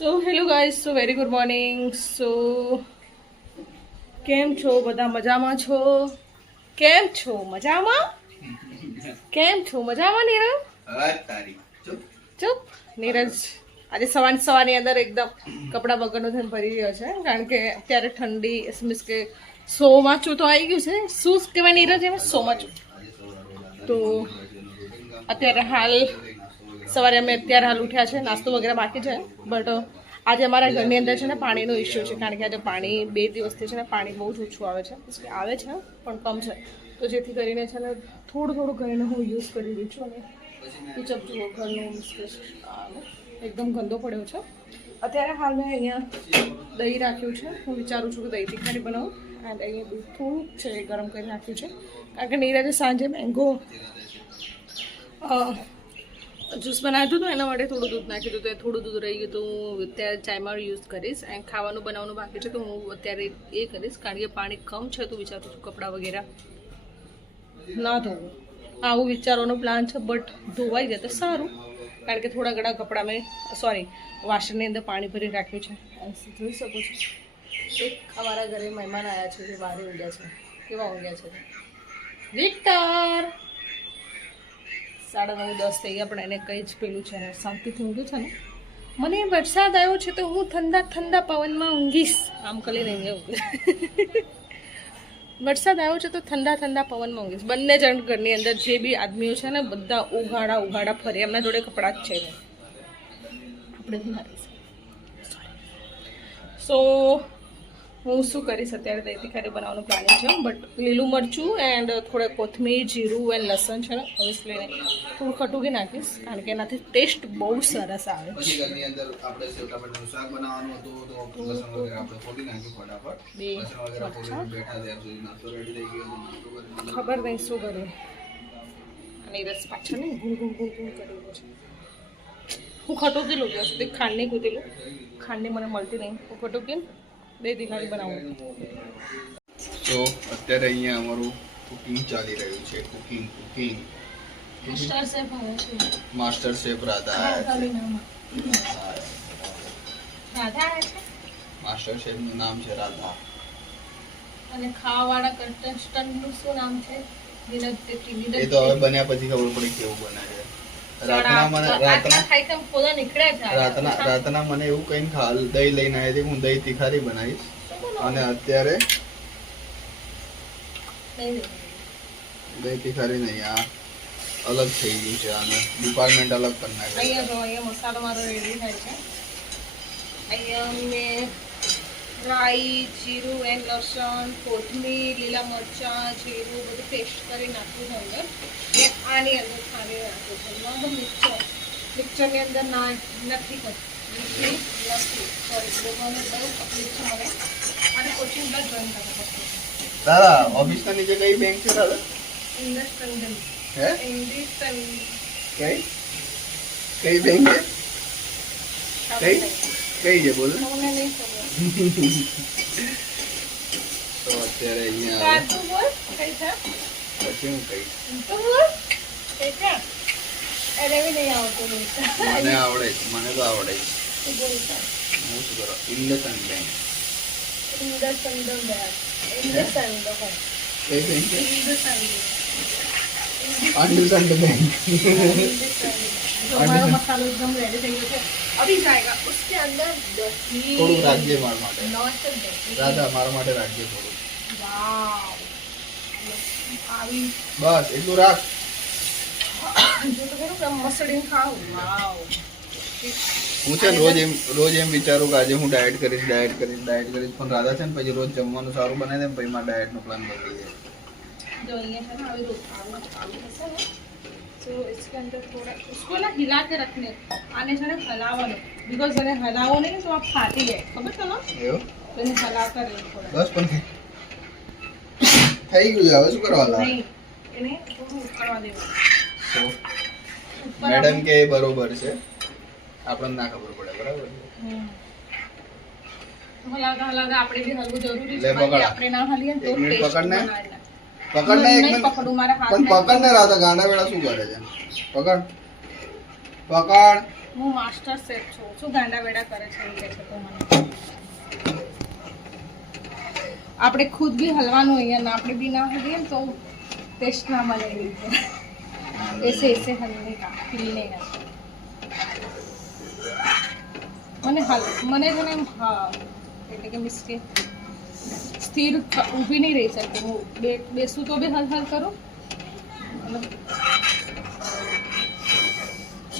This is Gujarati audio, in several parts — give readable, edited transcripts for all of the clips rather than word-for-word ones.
સો hello guys, so very good morning. સો કેમ છો બધા? મજામાં છો? કેમ છો? મજામાં? કેમ છો? મજામાં નીરજ? ચૂપ. નીરજ આજે સવારની અંદર એકદમ કપડાં વગરનો થઈને ભરી રહ્યો છે, કારણ કે અત્યારે ઠંડી મીન્સ કે ચોમાસું તો આવી ગયું છે. શું કહેવાય નીરજ એમાં? ચોમાસું. તો અત્યારે હાલ સવારે અમે અત્યારે હાલ ઉઠ્યા છે, નાસ્તો વગેરે બાકી છે. બટ આજે અમારા ઘરની અંદર છે ને પાણીનો ઇસ્યુ છે, કારણ કે આજે પાણી 2 દિવસથી છે ને પાણી બહુ જ ઓછું આવે છે. આવે છે પણ કમ છે, તો જેથી કરીને છે ને થોડું કરીને હું યુઝ કરી રહી છું. અને કિચપ જુઓ ઘરનું મીન્સ એકદમ ગંદો પડ્યો છે. અત્યારે હાલ મેં અહીંયા દહીં રાખ્યું છે. હું વિચારું છું કે દહીં તીખારી બનાવું. એન્ડ અહીંયા દૂધ થોડુંક છે એ ગરમ કરી નાખ્યું છે, કારણ કે નીરજે સાંજે મેંગો જ્યુસ બનાવ્યું હતું, એના માટે થોડું દૂધ નાખ્યું હતું. તો થોડું દૂધ રહી ગયું તો હું અત્યારે ચાયમાં યુઝ કરીશ. એન્ડ ખાવાનું બનાવવાનું બાકી છે, તો હું અત્યારે એ કરીશ, કારણ કે પાણી કમ છે. તો વિચારું છું કપડાં વગેરે ના ધોવું, આવું વિચારવાનો પ્લાન છે. બટ ધોવાઈ જાય તો સારું, કારણ કે થોડા ઘણા કપડાં મેં વાસણની અંદર પાણી ભરી રાખ્યું છે. જોઈ શકો છો, એક અમારા ઘરે મહેમાન આવ્યા છે જે બહાર ઊંઘ્યા છે. કેવા ઊંઘ્યા છે વિક્ટર? 9:30-10 થઈ ગયા, પણ એને કંઈ જ પેલું છે ને શાંતિથી ઊંઘ્યું છે ને. મને વરસાદ આવ્યો છે તો હું ઠંડા પવનમાં ઊંઘીશ, આમ કરી નહીં ઊંઘ. વરસાદ આવ્યો છે તો ઠંડા પવનમાં ઊંઘીશ. બંને જણ ઘરની અંદર જે બી આદમીઓ છે ને બધા ઉઘાડા ફરે, એમના જોડે કપડાં જ છે ને. આપણે સો હું શું કરીશ, અત્યારે દહીં તીખારી બનાવવાનું પ્લાનિંગ છે. બટ લીલું મરચું એન્ડ થોડા કોથમીર, જીરું એન્ડ લસણ છે ને ઓબ્વિયસલી થોડું ખટુકી નાખીશ, કારણ કે એનાથી ટેસ્ટ બહુ સરસ આવે છે. ખબર નહીં શું કર્યું, અને રસ પાછળ નહીં ગુણ કરેલું છે. હું ખટુકી લઉં ત્યાં સુધી ખાંડની કૂદેલું, ખાંડની મને મળતી નહીં. હું ખટુકી દહીં તીખારી બનાવું. તો અત્યારે અહીંયા અમારું કુકિંગ ચાલી રહ્યું છે. Cooking master chef Radha master chef નું નામ છે રાધા. અને ખાવાવાળા કન્ટેસ્ટન્ટનું શું નામ છે? એ તો હવે બન્યા પછી ખબર પડી કેવું બને છે. રાતના મને એવું કઈ દહીં લઈને આવી હતી, હું દહીં તીખારી બનાવીશ. અને અત્યારે દહીં તીખારી નહીં, આ અલગ થઈ ગયું છે. આને ડિપાર્ટમેન્ટ અલગ કરી નાખ્યું. અહીંયા મસાલો મારો રેડી થાય છે. અહીંયા મેં રાઈ, જીરું એન્ડ લસણ, કોથમીર, લીલા મરચાં, જીરું બધું પેસ્ટ કરી નાખ્યું છે અંદર. આની અંદર ખાલી નાખ્યું છે. મિક્સરની અંદર નથી સોરી અને કોચિંગ પ્લસ બંધ કરવું. દાદા ઓફિસ ના નીચે કઈ બેંક છે દાદા? ઇન્ડસ્ટ્રીયલ હે ઇન્ડસ્ટ્રીયલ કઈ બેંક છે? કઈ છે બોલ? મને નહીં ખબર. તો અત્યારે અહીંયા તું બોલ કઈ છે પછી હું કઈ તું બોલ કઈ છે? અરે બી નહીં આવતું. મને આવડે છે, મને તો આવડે છે. તું બોલતા હું શું કરો? ઇન્ડસન બેંક. Industrial bank. કઈ બેંક છે? Industrial understand bank. हमारा मसाला एकदम रेडी થઈ ગયો છે. अभी जाएगा उसके अंदर दही થોડું રાખજે મારા માટે. नॉट दही. રાધા મારા માટે રાખજે થોડું. વાવ આવી બસ એટલું રાખ. જો તો કેવું મસડીને ખાવ. વાવ હું છે ને રોજ એમ વિચારું કે આજે હું ડાયટ કરીશ પણ રાધા છે ને પછી રોજ જમવાનું સારું બનાવી દે ને પછી મારા ડાયટ નો પ્લાન બદલી જાય. जो ये है ना अभी आलू ऐसा है तो इसके अंदर थोड़ा उसको ना हिला के रखने आने से ना हलावानो बिकॉज मैंने हलाओ नहीं तो आप फाटी गए खबर चलो એવું तो इन्हें हला कर थोड़ा બસ પણ થઈ ગયું છે, હવે શું કરવાના? नहीं इन्हें थोड़ा उकड़वा देना. તો મેડમ કે એ બરોબર છે, આપણને ના ખબર પડે. બરાબર હલાવતા આપણે બી હલવું જરૂરી લે છે. પકડ. આપણે ના હલીએ તો એક મિનિટ ટેસ્ટ પકડને. બનાવે. પકડને એક નહીં મિનિટ. પકડું મારા હાથ પણ પકડને રાધા, ગાંડા વેળા શું કરે છે? પકડ. હું માસ્ટર શેફ છું. શું ગાંડા વેડા કરે છે એવું કહે છે તો મને. આપણે ખુદ બી હલવાનું અહીંયા ના આપણે બી ના હલીએ ને તો ટેસ્ટ ના મળે એવી રીતે. ऐसे ऐसे हलने का हिलने का મને છે ને હા એટલે કે મીન્સ કે સ્થિર ઊભી નહીં રહી શકતી હું. બેસું તો બી હલ હલ કરું. મતલબ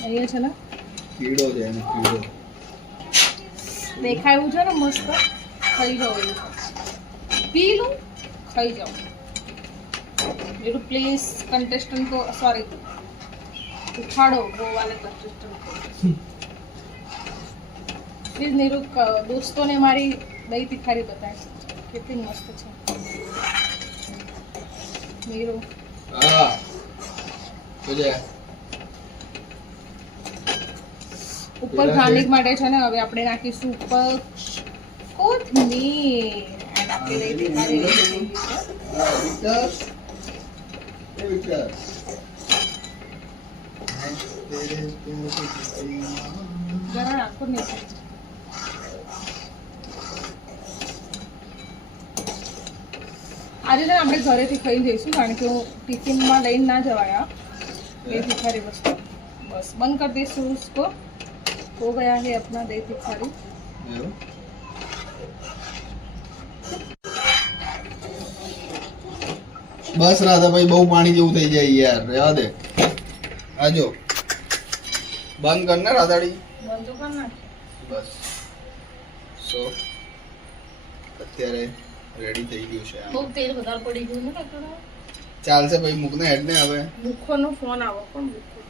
અહીંયા છે ને કીડો છે એને કીડો દેખાય એવું છે ને મસ્ત ખાઈ જાઉં એવું છે. પી લઉં ખાઈ જાઉં. मेरू प्लीज कंटेस्टेंट को सॉरी उठाड़ो वो वाले कंटेस्टेंट को प्लीज नीरू दोस्तों ने हमारी दही तिखारी बताई कितनी मस्त है नीरू. હા તો જે ઉપર ગાર્લિક માટે છે ને હવે આપણે નાખીશું ઉપર કોથમીર અને આપણી દહીં તિખારી રેડી થઈ ગઈ છે. વિચાર જરા નાખો નહીં થાય. આજે છે ને આપણે ઘરેથી ખાઈ જઈશું કારણ કે હું ટિફિનમાં લઈને ના જવાયા दही तिखारी वस्तु बस बंद कर दीजिए उसको. हो गया है अपना दही तिखारी. બસ રાધાભાઈ બહુ પાણી જેવું થઈ જાય યાર રહેવા દે. આજો બંધ કર ને રાધાડી. બંધ તો કર નાખ. બસ સો અત્યારે રેડી થઈ ગયું છે. બહુ તેલ વધારે પડી ગયું ને કાકા. ચાલશે ભાઈ મૂકને હેડ ને હવે. મુખોનો ફોન આવો પણ મુખો.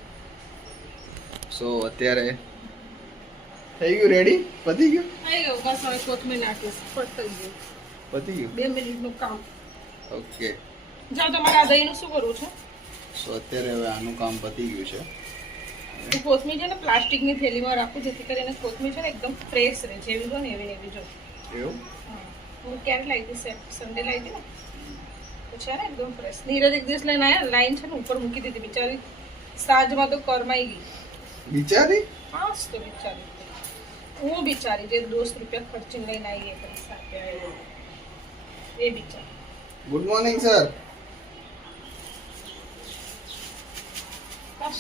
સો અત્યારે થઈ ગયું રેડી. પતી ગયું. આવી ગયું બસ હવે કોથમીર નાખીશ. ફટ થઈ ગયું. પતી ગયું 2 મિનિટનું કામ. ઓકે જાઓ તમારે આ દહીંનું શું કરવું છે? સો અત્યારે હવે આનું કામ પતી ગયું છે. હું કોથમીર છે ને પ્લાસ્ટિકની થેલીમાં રાખું જેથી કરીને કોથમીર છે ને એકદમ ફ્રેશ રહે. જેવી હોય ને એવી એવી જો. એવું હું ક્યારે લાવી હતી? સન્ડે લાવી હતી ને પછી ને એકદમ ફ્રેશ. નીરજ એક દિવસ લઈને આવ્યા લાઈન છે ને ઉપર મૂકી દીધી બિચારી. સાંજમાં તો કરમાઈ ગઈ બિચારી. હા તો બિચારી હું બિચારી જે ₹2 ખર્ચીને લઈને આવી એક સાથે એ બિચારી. Good morning sir.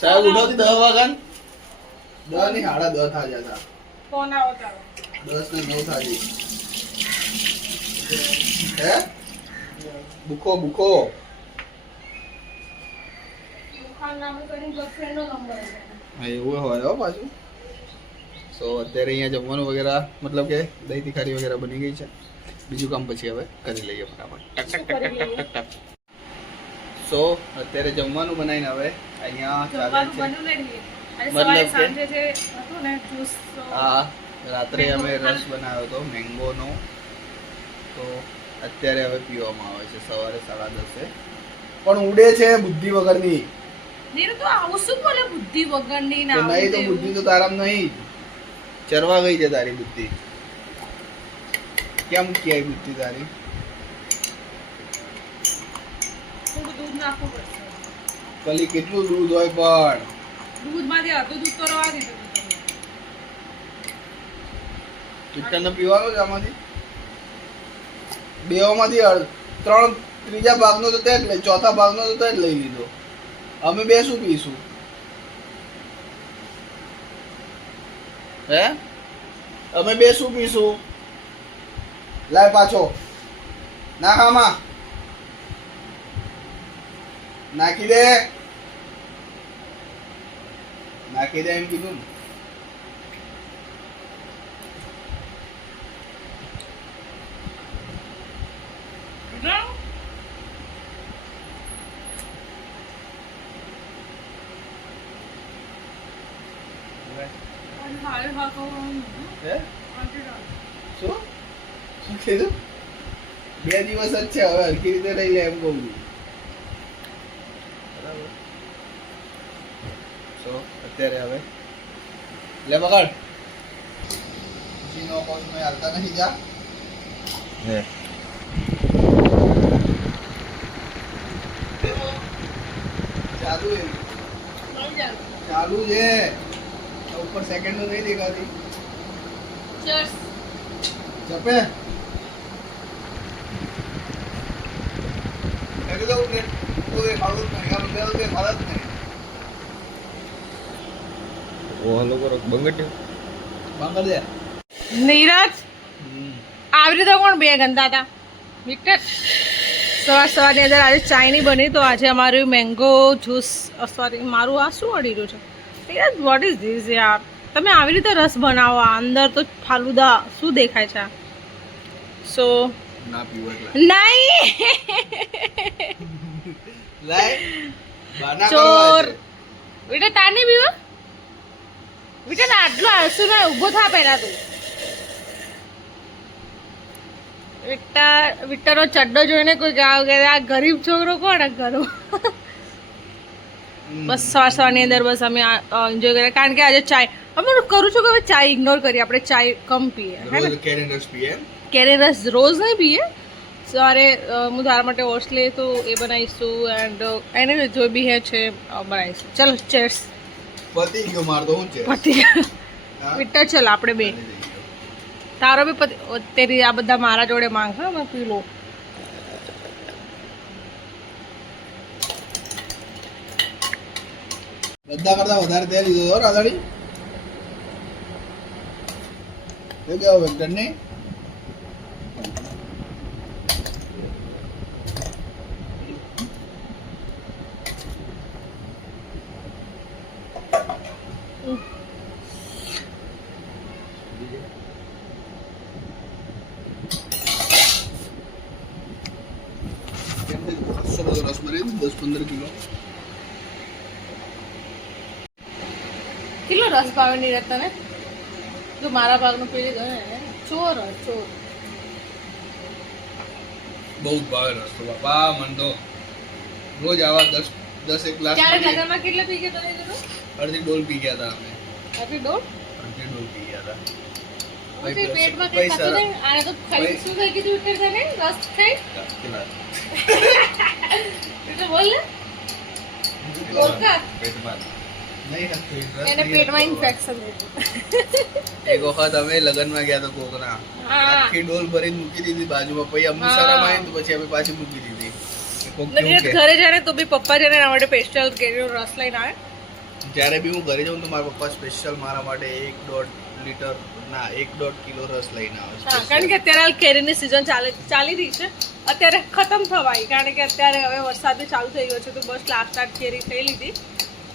સાહેબ ઉઠો થી 10 વાગ્યા 10 ની 10:30 થાજા હતા. ફોન આવો તારો 10 ને 9 થાજી. હે બુકો બુકો દુકાન નામ કરીને ગર્લફ્રેન્ડ નો નંબર છે. હા એવું હોય હો પાછું. સો અત્યારે અહીંયા જમવાનું વગેરે મતલબ કે દહીં તિખારી વગેરે બની ગઈ છે. બીજું કામ પછી હવે કરી લઈએ ફટાફટ. સો અત્યારે જમવાનું બનાવીને હવે અહીંયા ચાલે છે. હા રાત્રે અમે રસ બનાવ્યો હતો મેંગોનો. તો અત્યારે હવે પીવામાં આવે છે સવારે 10:30 પણ ઉડે છે બુદ્ધિ વગરની. નીરુ તો આવું શું બોલે બુદ્ધિ વગરની ના? નહીં તો બુદ્ધિ તો તારામ નહીં. ચરવા ગઈ છે તારી બુદ્ધિ. કેમ ક્યાંય બુદ્ધિ તારી? દૂધ નાખવું પડશે. કલી કેટલું દૂધ હોય પણ દૂધમાંથી અડધું દૂધ તો રવા દીધું. કિટનને પીવાનું છે આમાંથી. બેમાંથી 3/3 ભાગનો તો તે જ લઈ, ચોથા ભાગનો તો તે જ લઈ લીધો. અમે બે શું પીશું? હે અમે બે શું પીશું? લાય પાછો નાખ આમાં. નાખી દે નાખી દે એમ કીધું ને. શું શું કીધું? 2 દિવસ જ છે હવે હરખી રીતે રહી લે એમ કહું છું. બરાબર. સો અત્યારે હવે લે પકડ. ચીનો કોસ મેં હાલતા નહીં જા. હે ચાલુ છે. ऊपर सेकंड में नहीं दिखाती ચર્સ चपे अरे तो ये खाओ नहीं हम तो ये भारत नहीं वो हलो करो બંગટ बांगर दे નીરજ આવી રીતે કોણ બે ગંદા હતા વિક્ટર સવારની અંદર આજે ચાયની બની તો આજે અમારું મેંગો જ્યુસ સોરી મારું આ શું અડી રહ્યું છે યાર વોટ ઇઝ ધીસ યાર તમે આવી રીતે રસ બનાવો આ અંદર તો ફાલુદા શું દેખાય છે સો ना पीवर નહીં लाए बाना ચોર વિટા તાની પીવો વિટા આટલો આળસુ ના ઊભો થા પહેલા તું વિક્ટરનો ચડ્ડો જોઈને કોઈ ગાવ કે આ ગરીબ છોકરો કોણ ઘરો બસ સવારની અંદર બસ અમે એન્જોય કર્યા કારણ કે આજે ચાય અમે કરું છું કે હવે ચાય ઇગ્નોર કરીએ આપણે ચાય કમ પીએ હે ને रोज कैरेन रस पिए કેરી રસ રોજ નહીં પીએ સવારે હું તારા માટે ઓસ્ટલે તો એ બનાવીશું એન્ડ એને જો બી હે છે બનાવીશું ચલો ચેર્સ पति क्यों मार दो ऊंचे પતિ વિક્ટર ચલ આપણે બે તારો બી પતિ તેરી આ બધા મારા જોડે માંગ હા મેં પી લો બધા કરતા વધારે તેલ લીધો હતો રાધાડી તે કેવો વેક્ટર ને રસ બને 10-15 કિલો રસ ભાવે નહીં રહેતા ને જો મારા ભાગનું પી લીધો ને ચોર ચોર બહુ ભાવે રસ તો બાપા મન તો રોજ આવા 10 એક ગ્લાસ ક્યારે લગનમાં કેટલા પી ગયા તને કીધું અડધી ડોલ પી ગયા હતા અમે અડધી ડોલ અડધી ડોલ પી ગયા હતા ઓકે પેટમાં કઈ થતું નહીં આને તો ખાઈ શું થઈ કીધું વિક્ટર તને રસ ખાઈ એટલે બોલ ને બોલ કા પેટમાં નહીં એને પેટમાં ઇન્ફેક્શન એક વખત અમે લગનમાં ગયા તો કોકના હા. આખી ડોલ ભરીને મૂકી દીધી બાજુમાં પછી અમને હા. શરમ આવી તો પછી અમે પાછી મૂકી દીધી કોક ને કેવું કે ઘરે જાય ને તો બી પપ્પા છે ને એના માટે સ્પેશિયલ કેરીનો રસ લઈને આવે જ્યારે બી હું ઘરે જાઉં તો મારા પપ્પા સ્પેશિયલ મારા માટે 1.5 લીટર ના 1.5 કિલો રસ લઈને આવે હા કારણ કે અત્યારે હાલ કેરીની સિઝન ચાલી રહી છે અત્યારે ખતમ થવાય કારણ કે અત્યારે હવે વરસાદ બી ચાલુ થઈ ગયો છે તો બસ લાસ્ટ કેરી થઈ લીધી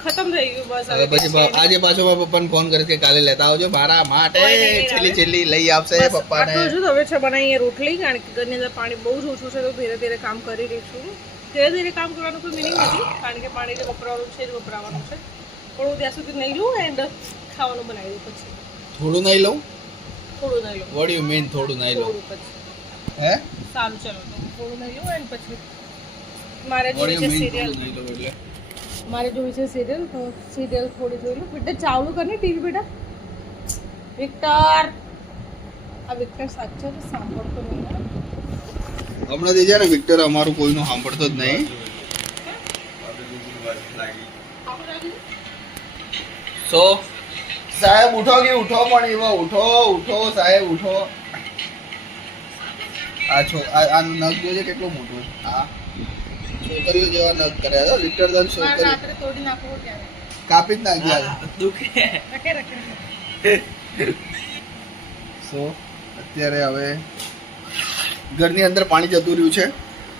ખતમ થઈ ગયું બસ હવે પછી આજે પાછો મારા પપ્પાને ફોન કરે કે કાલે લેતા આવજો મારા માટે કોઈ નહીં આવે. છેલ્લી લઈ આપશે પપ્પાને આટલું જ હવે છે બનાવીએ રોટલી કારણ કે ઘરની અંદર પાણી બહુ જ ઓછું છે તો ધીરે ધીરે કામ કરી રહી છું ધીરે ધીરે કામ કરવાનું કોઈ મિનિંગ નથી કારણ કે પાણી જે વપરાવાનું છે જ વપરાવાનું છે પણ હું ત્યાં સુધી નહીં લઉં એન્ડ ખાવાનું બનાવી દઉં પછી થોડું નહીં લઉં થોડું નહીં લઉં વોટ યુ મીન થોડું નહીં લઉં થોડું પછી હે સારું ચલો તો થોડું નહીં લઉં એન્ડ પછી મારે વોટ જોઈએ યુ છે મીન સિરિયલ થોડું નહીં લઉં એટલે મારે જોઈ છે સિરિયલ તો સિરિયલ થોડી જોઈ લો બેટા ચાલુ કર ને ટીવી બેટા વિક્ટર આ વિક્ટર સાચો તો સાંભળતો નહીં હો. હમણાં થી છે ને વિક્ટર અમારું કોઈનું સાંભળતો જ નહીં સો સાહેબ ઉઠો કે ઉઠો પણ એવા ઉઠો સાહેબ ઉઠો આ નખ જોજે કેટલો મોટો હા છોકરીઓ જેવા નખ કર્યા છે વિક્ટર દન મારે છોકરી રાત્રે તોડી નાખવો ત્યારે કાપી જ નાખ્યા રખે રખે સો અત્યારે હવે ઘરની અંદર પાણી જતું રહ્યું છે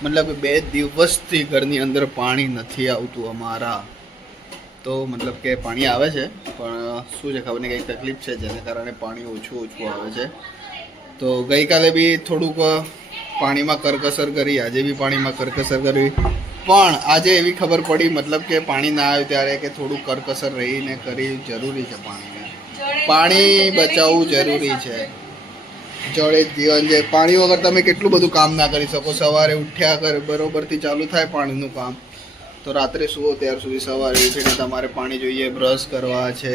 મતલબ કે 2 દિવસથી ઘરની અંદર પાણી નથી આવતું અમારા તો મતલબ કે પાણી આવે છે પણ શું છે ખબર નહીં કંઈક તકલીફ છે જેને કારણે પાણી ઓછું આવે છે તો ગઈકાલે બી થોડુંક પાણીમાં કરકસર કરી આજે બી પાણીમાં કરકસર કરી પણ આજે એવી ખબર પડી મતલબ કે પાણી ના આવ્યું ત્યારે કે થોડું કરકસર રહીને કરી જરૂરી છે પાણી બચાવવું જરૂરી છે જળ જ જીવન છે પાણી વગર તમે કેટલું બધું કામ ના કરી શકો સવારે ઉઠ્યા કર બરોબરથી ચાલુ થાય પાણીનું કામ તો રાત્રે સુવો ત્યાર સુધી સવારે ઉઠીને તમારે પાણી જોઈએ બ્રશ કરવા છે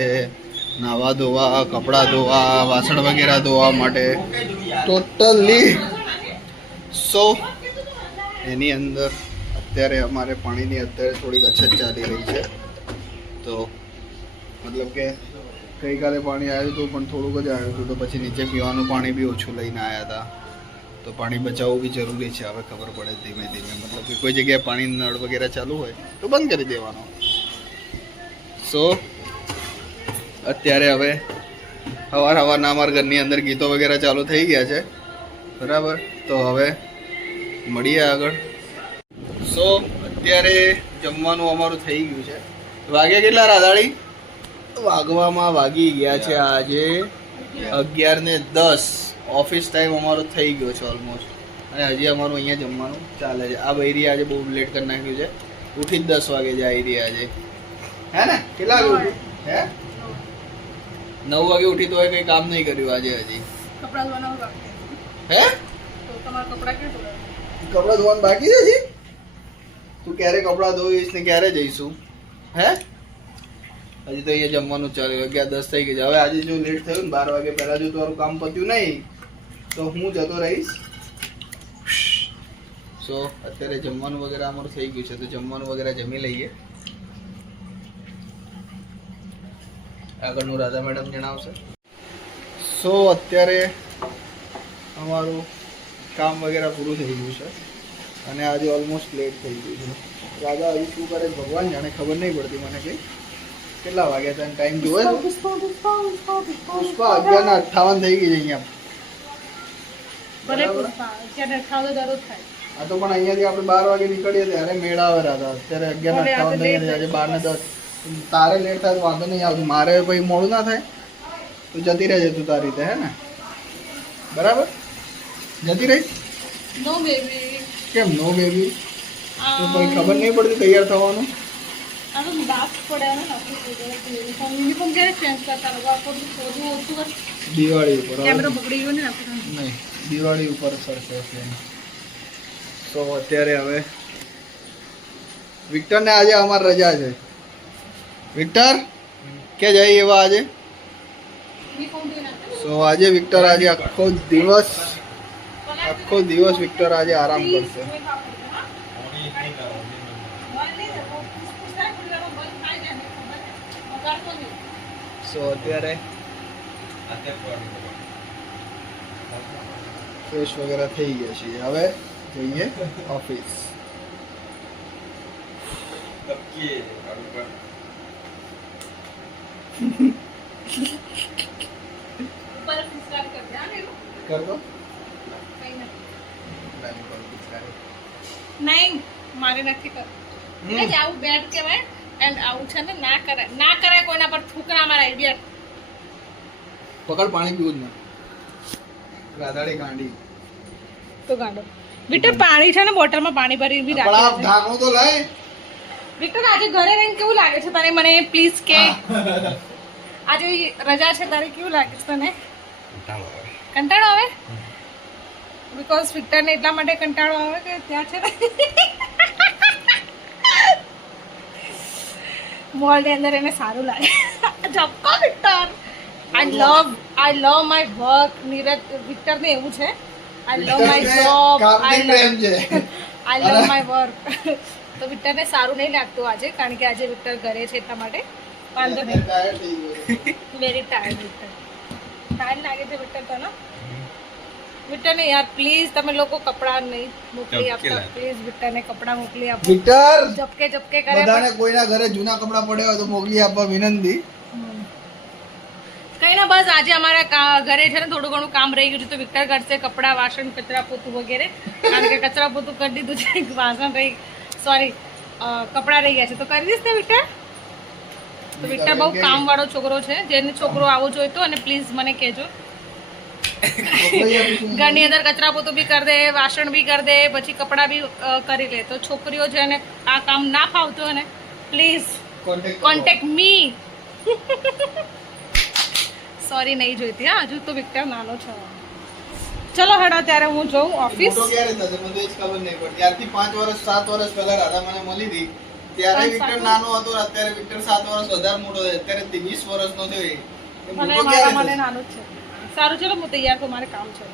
નાવા ધોવા કપડાં ધોવા વાસણ વગેરે ધોવા માટે ટોટલી સો એની અંદર અત્યારે અમારે પાણીની અત્યારે થોડીક અછત ચાલી રહી છે તો મતલબ કે ગઈકાલે પાણી આવ્યું હતું પણ થોડુંક જ આવ્યું હતું, તો પછી નીચે પીવાનું પાણી બી ઓછું લઈને આવ્યા હતા. તો પાણી બચાવવું બી જરૂરી છે. હવે ખબર પડે ધીમે ધીમે, મતલબ કે કોઈ જગ્યાએ પાણી નળ વગેરે ચાલુ હોય તો બંધ કરી દેવાનો. સો અત્યારે હવે સવારના અમારા ઘરની અંદર ગીતો વગેરે ચાલુ થઈ ગયા છે, બરાબર. તો હવે મળીએ આગળ. સો અત્યારે જમવાનું અમારું થઈ ગયું છે. વાગ્યા કેટલા રાધાડી? વાગવામાં વાગી ગયા છે આજે 11:10. ઓફિસ ટાઈમ અમારો થઈ ગયો છે ઓલમોસ્ટ, અને હજી અમારું અહીંયા જમવાનું ચાલે છે. આ બૈરી આજે બહુ લેટ કરી નાખ્યું છે, ઉઠી જ 10 વાગે જાય રહી આજે, હે ને? કેટલા વાગે ઉઠી? હે 9 વાગે ઉઠી તો કઈ કામ નહીં કર્યું આજે હજી. કપડા ધોવાના બાકી હે? તો તમારા કપડા ક્યાં ધોવાના? કપડા ધોવાનું બાકી છે હજી? તું ક્યારે કપડા ધોઈશ ને ક્યારે જઈશું? હે હજી તો અહીંયા જમવાનું ચાલે. 11:10 થઈ ગઈ છે. હવે આજે જો લેટ થયું ને 12 વાગે પહેલા જો તારું કામ પત્યું નહીં તો હું જતો રહીશ. સો અત્યારે જમવાનું વગેરે અમારું થઈ ગયું છે, તો જમવાનું વગેરે જમી લઈએ. આગળનું રાધા મેડમ જણાવશે. સો અત્યારે અમારું કામ વગેરે પૂરું થઈ ગયું છે અને આજે ઓલમોસ્ટ લેટ થઈ ગયું છે. રાધા હજી શું કરે ભગવાન જાણે, ખબર નહીં પડતી મને કંઈ. કેટલા વાગ્યા હતા? ટાઈમ જોવે છે? પુષ્પા 11:58 થઈ ગઈ છે અહીંયા. ભલે પુષ્પા 11:58 દરરોજ થાય. આ તો પણ અહીંયાથી આપણે 12 વાગે નીકળીએ ત્યારે મેળ આવે રાધા. અત્યારે 11:58 થઈ ગયા છે. આજે 12:10. તારે લેટ થાય તો વાંધો નહીં આવતું, મારે પછી મોડું ના થાય તો જતી રહેજે તું તારી રીતે, હે ને? બરાબર, જતી રહી. નો બેબી. કેમ નો બેબી? તો કોઈ ખબર નહીં પડતી તૈયાર થવાનું? આ તો ડાક પડ્યા ને યુનિફોર્મ ક્યારે ચેન્જ કરતા લોકો આપણું થોડું ઓછું કર. દિવાળી ઉપર કેમેરો બગડી ગયો ને આપણો. નહીં, દિવાળી ઉપર સરશે ફ્રેન્ડ. તો અત્યારે હવે વિક્ટરને આજે અમારી રજા છે. વિક્ટર કે જાય એવા આજે. સો આજે વિક્ટર આજે આખો દિવસ વિક્ટર આજે આરામ કરશે. સો અત્યારે ફ્રેશ વગેરે થઈ ગયા છીએ. હવે જઈએ ઓફિસ. કર દો. નહીં મારે નથી કરવું. આવું બેડ કહેવાય એન્ડ આવું છે ને ના કરાય કોઈના પર થૂકરા મારા ઇડિયટ. પકડ, પાણી પીવું જ ના. રાધાડી ગાંડી તો ગાંડો. વિક્ટર પાણી છે ને બોટલમાં પાણી ભરી બી રાખે છે. ઢાંકણું તો લઈ. વિક્ટર આજે ઘરે રહીને કેવું લાગે છે તને? મને પ્લીઝ કે. આજે રજા છે તારે, કેવું લાગે છે તને? કંટાળો આવે? બીકોઝ વિક્ટરને એટલા માટે કંટાળો આવે કે ત્યાં છે ને મોલની અંદર એને સારું લાગે. જપકો Victor. I love my work. Neeraj વિક્ટરને એવું છે, I love my job, I love my work. તો વિક્ટરને સારું નહીં લાગતું આજે, કારણ કે આજે વિક્ટર ઘરે છે એટલા માટે વાંધો નહીં. Very tired Victor. ટાયર્ડ લાગે છે વિક્ટર તને? વિક્ટરને યાર પ્લીઝ તમે લોકો કપડાં નહીં મોકલી આપતા. પ્લીઝ વિક્ટરને કપડાં મોકલી આપો. વિક્ટર ઝપકે કરે. બધાને કોઈના ઘરે જૂના કપડાં પડ્યા હોય તો મોકલી આપવા વિનંતી. કઈ ના, બસ આજે અમારા ઘરે છે ને થોડું ઘણું કામ રહી ગયું છે, તો વિક્ટર કરશે કપડાં, વાસણ, કચરા પોતું વગેરે. કારણ કે કચરા પોતું કરી દીધું છે, વાસણ કપડાં રહી ગયા છે, તો કરી દઈશ ને વિક્ટર? તો વિક્ટર બહુ કામ વાળો છોકરો છે. જેને છોકરો આવો જોઈતો અને પ્લીઝ મને કહેજો. ઘરની અંદર કચરા પોતું બી કરી દે, વાસણ બી કરી દે, પછી કપડાં બી કરી લે. તો છોકરીઓ જેને આ કામ ના ફાવતું હોય ને પ્લીઝ કોન્ટેક્ટ મી. સોરી નહીં જોઈતી હા, હજુ તો વિક્ટર નાનો છે. ચલો હેડો ત્યારે હું જઉં ઓફિસ. ક્યારે થશે મને તો જ ખબર નહીં પડતી. ત્યારથી 5 વર્ષ 7 વર્ષ પહેલા રાધા મને મળી હતી ત્યારે વિક્ટર નાનો હતો, અત્યારે વિક્ટર 7 વર્ષ વધારે મોટો છે, અત્યારે 20 વર્ષનો છે. મને મારા મને નાનો જ છે. સારું ચલો હું તૈયાર તો મારે કામ છે.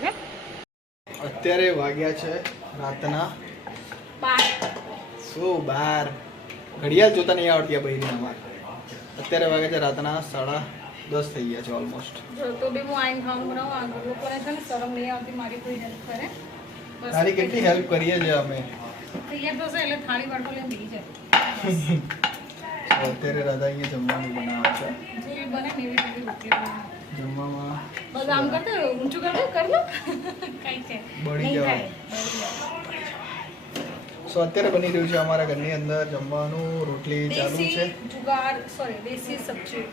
અત્યારે વાગ્યા છે રાતના 12. શું 12? ઘડિયાળ જોતા નહીં આવડતી આ બહેરી અમારે. અત્યારે વાગ્યા છે રાતના 11:30. 10 થઈ ગયા છે ઓલમોસ્ટ. જો તો બી હું આઈને ખાવાનું બનાવું. આ લોકોને છે ને શરમ નહીં આવતી મારી કોઈ હેલ્પ કરે. બસ તારી કેટલી હેલ્પ કરીએ છીએ અમે. તૈયાર થશે એટલે થાળી વાટકો લઈને બેસી જાય. તો અત્યારે રાધા અહીંયા જમવાનું બનાવે છે. જેવી બને ને એવી બધી રોટલી બનાવે. જમવામાં બસ આમ કરતો ઊંચું કર લો કઈ છે બળી નહીં જવાય. થાય. સો અત્યારે બની રહ્યું છે અમારા ઘરની અંદર જમવાનું. રોટલી ચાલુ છે. દેશી જુગાર સોરી દેશી સબ્જી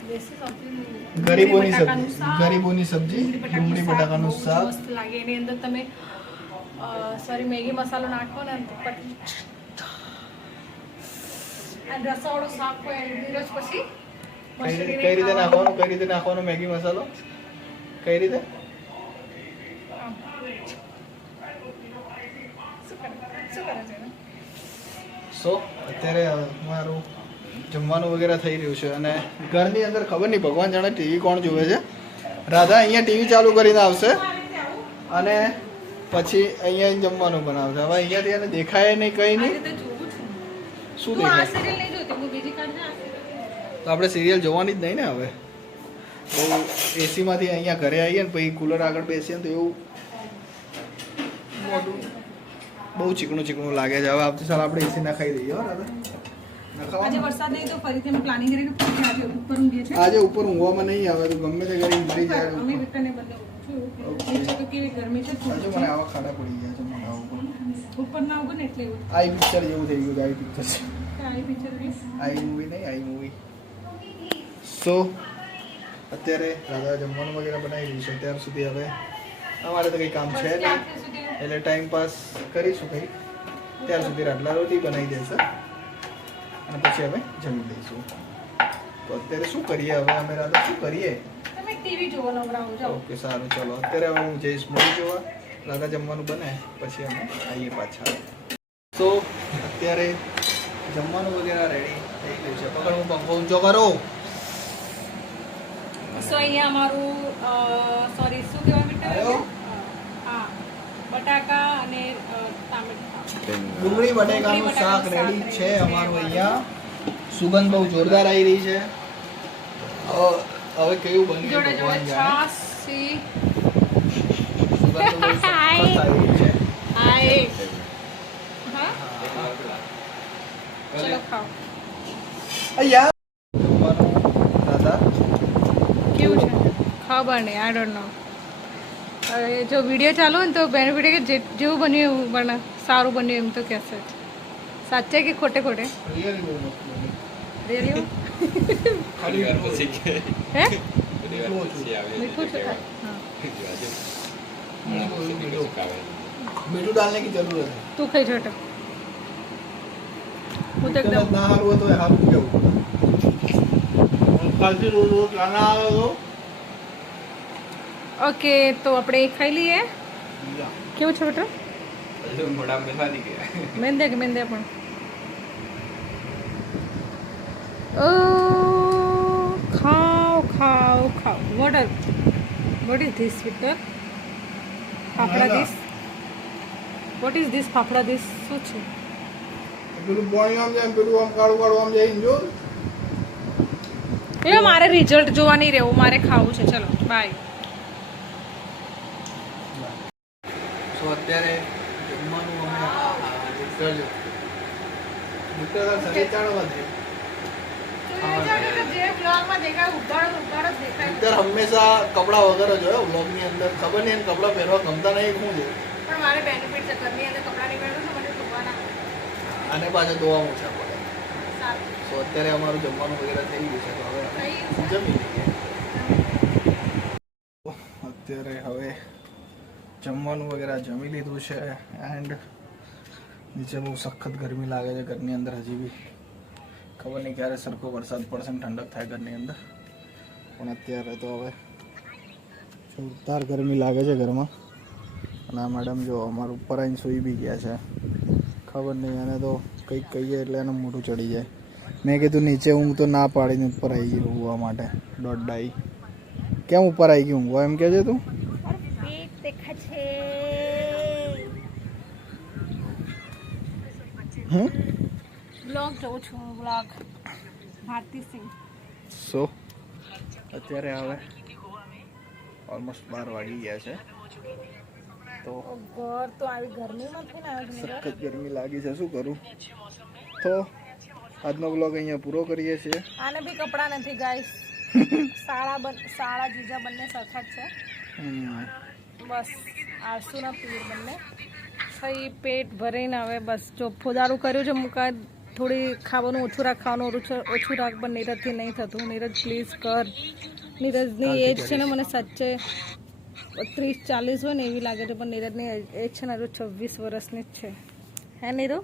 ગરીબોની બટાકાનું સબ્જી શાક, ગરીબોની સબ્જી ડુંગળી બટાકાનું બહુ શાક. મસ્ત લાગે. એની અંદર તમે સોરી મેગી મસાલો નાખો ને તો અને રસાવાળું શાક હોય ધીરજ પછી કઈ રીતે નાખવાનું મેગી મસાલો કઈ રીતે? શું કરે છે સો અત્યારે અમારું જમવાનું વગેરે થઈ રહ્યું છે અને ઘરની અંદર ખબર નહીં ભગવાન જાણે ટીવી કોણ જોવે છે. રાધા અહીંયા ટીવી ચાલુ કરીને આવશે અને પછી અહીંયા જમવાનું બનાવશે. હવે અહીંયાથી એને દેખાય નહીં કંઈ આ નહીં. રીતે જોઉં છું. શું તું આ દેખાય? સિરિયલ નહીં જોતી, હું બીજી કાઢ આ serial. તો આપણે સિરિયલ જોવાની જ નહીં ને હવે. બહુ એસીમાંથી અહીંયા ઘરે આવીએ ને પછી કુલર આગળ બેસીએ ને તો એવું મોટું બહુ ચીકણું લાગે છે. હવે આવતી સાલ આપણે એસી નખાઈ દઈએ. હો રાધા આજે નખાવાનું. વરસાદ નહીં તો ફરીથી અમે પ્લાનિંગ કરીને ફરીથી આજે ઉપર ઊંઘીએ છીએ. આજે ઉપર ઊંઘવામાં નહીં આવે તો ગમે તે કરી મરી જાય. અમે વિકટને બદલે નીચે તો કેવી ગરમી છે. આજે મને આવા ખાડા પડી ગયા છે. મને આવું ઉપર ના આવું ને એટલે એવું આઈ પિક્ચર જેવું થઈ ગયું. આઈ પિક્ચર છે. આઈ પિક્ચર આઈ મૂવી નહીં, આઈ મૂવી. સો અત્યારે રાધા જમવાનું વગેરે બનાવી રહી છે. ત્યાર સુધી હવે અમારે તો કંઈ કામ છે નહીં એટલે ટાઈમ પાસ કરીશું કંઈ. ત્યાર સુધી રાટલા રોટી બનાવી દેશે અને પછી અમે જમી લઈશું. તો અત્યારે શું કરીએ હવે અમે રાધા શું કરીએ? તમે ટીવી જોવો નવરાવો જાઓ. ઓકે સારું ચલો. અત્યારે હવે હું જઈશ મૂવી જોવા. રાધા જમવાનું બને પછી અમે આવીએ પાછા. તો અત્યારે જમવાનું વગેરે રેડી થઈ ગયું છે. પકડ હું પંખો ઊંચો કરું. સો અહીંયા અમારું સોરી શું કહેવાય આવ્યો? બેટા? હા બટાકા અને ટામેટા. ડુંગળી બટેકાનું શાક રેડી છે અમારું અહીંયા. સુગંધ બહુ જોરદાર આવી રહી છે. હવે કેવું બન્યું જોડે ભગવાન જોડે જાણે. છાશ સી સુગંધ તો બહુ સખત આવી રહી છે. આય હા ચલો ખાઓ. અહીંયા જમવાનું દાદા કેવું છે ખબર નહીં આઈ ડોન્ટ નો. હવે જો વિડીયો ચાલુ હોય ને તો બેનિફિટ કે જેવું બન્યું એવું બને સારું બન્યું એમ તો કહેશે જ. સાચે કે ખોટે ખોટે રિયલી બહુ મસ્ત બન્યું. રેડિયો ખાલી વાર પછી કે હે થોડી વાર પછી આવે મીઠું છે એટલે હા આજે ઘણા પછી મીઠું ખાવે. મીઠું ડાલने की जरूरत है. તું ખાઈ જોટો હું તો એકદમ ના હારું હોય તો હારું કેવું. કાલથી રોજ લાના આવે તો ઓકે તો આપણે ખાઈ લઈએ. કેવું છે બેટા? હજુ મોઢા બેસાડી ગયા. મેંદે કે મેંદે પણ ઓ ખાઓ ખાઓ ખાઓ. What is this Victor? Fafda this? What is this fafda this? શું છે? પેલું પાણી આમ જાય પેલું આમ કાળું કાળું આમ જાય જો. એ મારે રિઝલ્ટ જોવા નહીં રહેવું, મારે ખાવું છે. ચલો બાય. સો અત્યારે જમવાનું અમે વિસર્જો વિસર્જન શરીર ચાળવા દે. વિક્ટર હંમેશા કપડા વગર જ હોય વ્લોગ ની અંદર. ખબર નહીં એને કપડા પહેરવા ગમતા નહીં શું છે. પણ મારે બેનિફિટ છે ઘરની અંદર કપડાં નહીં પહેરવું તો મને ધોવાના અને પાછા ધોવા ઓછા પડે. સારું સો અત્યારે અમારું જમવાનું વગેરે થઈ ગયું છે તો હવે અમે જમી લઈએ. અત્યારે હવે જમવાનું વગેરે જમી લીધું છે એન્ડ નીચે બહુ સખત ગરમી લાગે છે ઘરની અંદર. હજી બી ખબર નહીં ક્યારે સરખો વરસાદ પડશે ને ઠંડક થાય ઘરની અંદર. પણ અત્યારે તો હવે જોરદાર ગરમી લાગે છે ઘરમાં. અને આ મેડમ જો અમારું ઉપર આવીને સૂઈ બી ગયા છે. ખબર નહીં એને તો કંઈક કહીએ એટલે એનું મોઢું ચડી જાય. મેં કીધું નીચે ઊંઘ તો ના પાડીને ઉપર આવી ગઈ ઊંઘવા માટે. દોડાઈ કેમ ઉપર આવી ગઈ ઊંઘવા એમ કહે છે તું? બ્લોગ જોઉં છું. બ્લોગ ભારતી સિંહ. સો અત્યારે હવે ઓલમોસ્ટ 12 વાગી ગયા છે, તો ઘર તો આવી ગરમીમાં થઈને આવ્યો છે સખત ગરમી લાગી છે, શું કરું. તો આજનો બ્લોગ અહીંયા પૂરો કરીએ છીએ. આને બી કપડાં નથી ગાઈસ, શાળા જીજા બંને સરખા જ છે. બસ આળસુના પીર બંને ખાઈ પેટ ભરીને હવે બસ જો ફોદારું કર્યું છે. મુકા થોડી ખાવાનું ઓછું રાખવાનું ઓછું રાખ, પણ નીરજથી નહીં થતું. નીરજ પ્લીઝ કર. નીરજની એજ છે ને મને સાચે 30-40 હોય ને એવી લાગે છે, પણ નીરજની એજ છે ને હજુ 26 વર્ષની જ છે. હે નીરુ?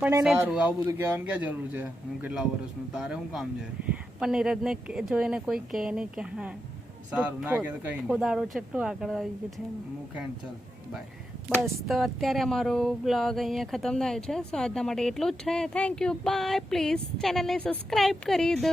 પણ એને સારું આવું બધું કહેવાની ક્યાં જરૂર છે? હું કેટલા વર્ષનું, તારે શું કામ છે? પણ નીરજને જોઈને કોઈ કહે નહીં કે હા સારું ના કે કઈ નહીં. ખોદાડો કેટલું આગળ આવી ગયું છે. મુકેન ચાલ બાય. બસ તો અત્યારે અમારો બ્લોગ અહીંયા ખતમ થાય છે. સો આજના માટે એટલું જ છે. Thank you, bye. પ્લીઝ ચેનલને સબસ્ક્રાઈબ કરી દો.